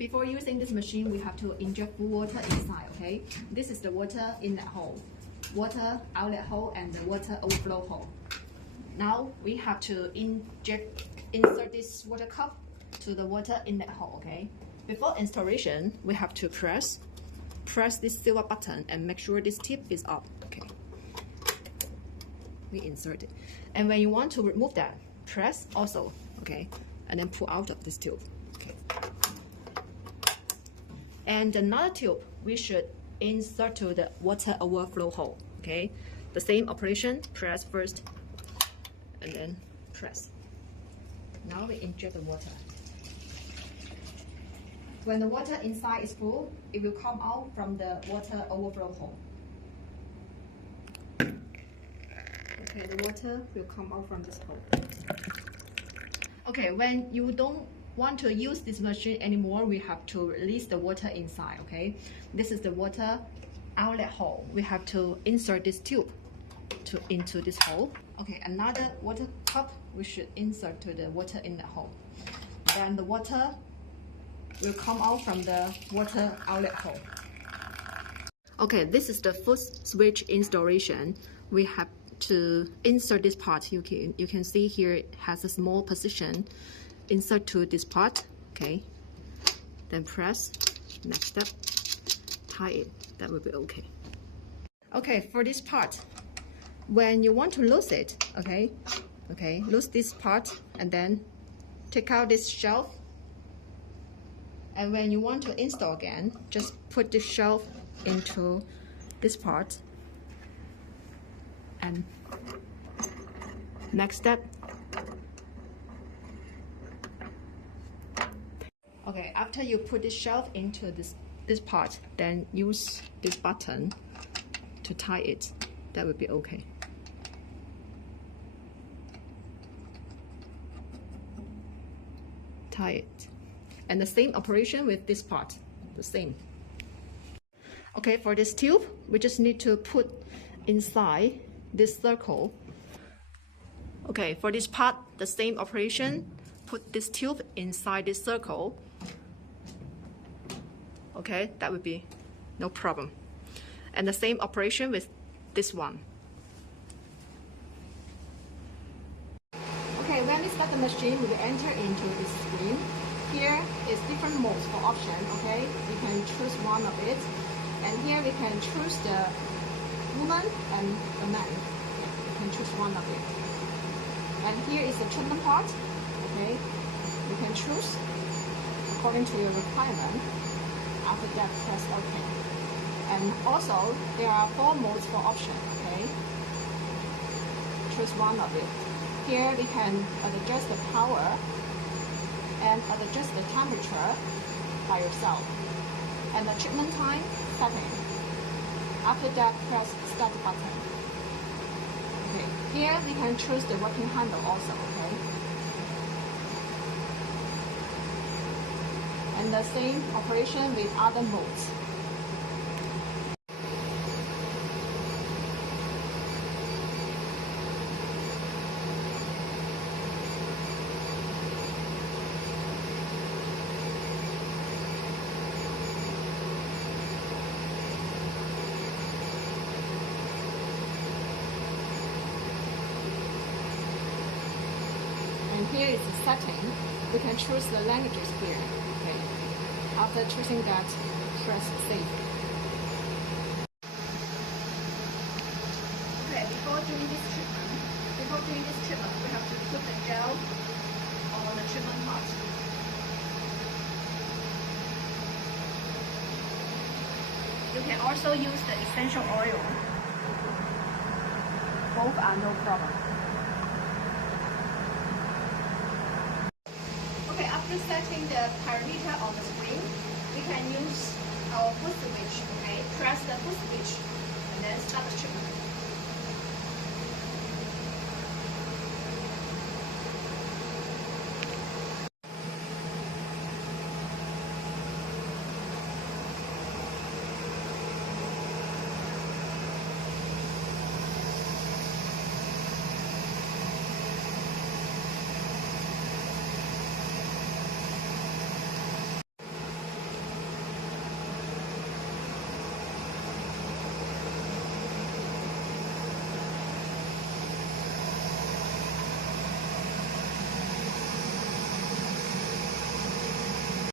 before using this machine, we have to inject water inside, okay? This is the water inlet hole, water outlet hole, and the water overflow hole. Now we have to insert this water cup to the water inlet hole, okay? Before installation, we have to press this silver button and make sure this tip is up, okay? We insert it. And when you want to remove that, press also, okay? And then pull out of this tube, okay? And another tube, we should insert to the water overflow hole, okay? The same operation, press first, and then press. Now we inject the water. When the water inside is full, it will come out from the water overflow hole. Okay, the water will come out from this hole. Okay, when you don't want to use this machine anymore, we have to release the water inside, okay? This is the water outlet hole. We have to insert this tube into this hole. Okay, another water cup we should insert to the water inlet hole. Then the water will come out from the water outlet hole. Okay, this is the first switch installation. We have to insert this part. You can see here it has a small position. Insert to this part, okay? Then press. Next step, tie it. That will be okay. Okay, for this part, when you want to lose it, okay, lose this part and then take out this shelf. And when you want to install again, just put this shelf into this part. And next step. Okay, after you put this shelf into this part, then use this button to tie it. That would be okay. Tie it. And the same operation with this part, the same. Okay, for this tube, we just need to put inside this circle. Okay, for this part, the same operation, put this tube inside this circle. Okay, that would be no problem. And the same operation with this one. Okay, when we start the machine, we will enter into this screen. Here is different modes for option, okay? We can choose one of it. And here we can choose the woman and the man. You can choose one of it. And here is the treatment part, okay? You can choose according to your requirement. After that, press OK. And also, there are 4 modes for option, okay? Choose one of it. Here we can adjust the power and adjust the temperature by yourself. And the treatment time setting. After that, press start button. Okay, here we can choose the working handle also, okay? And the same operation with other modes. And here is the setting. We can choose the languages here. Okay. After choosing that, press save. Okay, before doing this treatment, we have to put the gel on the treatment part. You can also use the essential oil. Both are no problem. Okay, after setting the parameter on the screen, we can use our foot switch. Okay, press the foot switch and then start the treatment.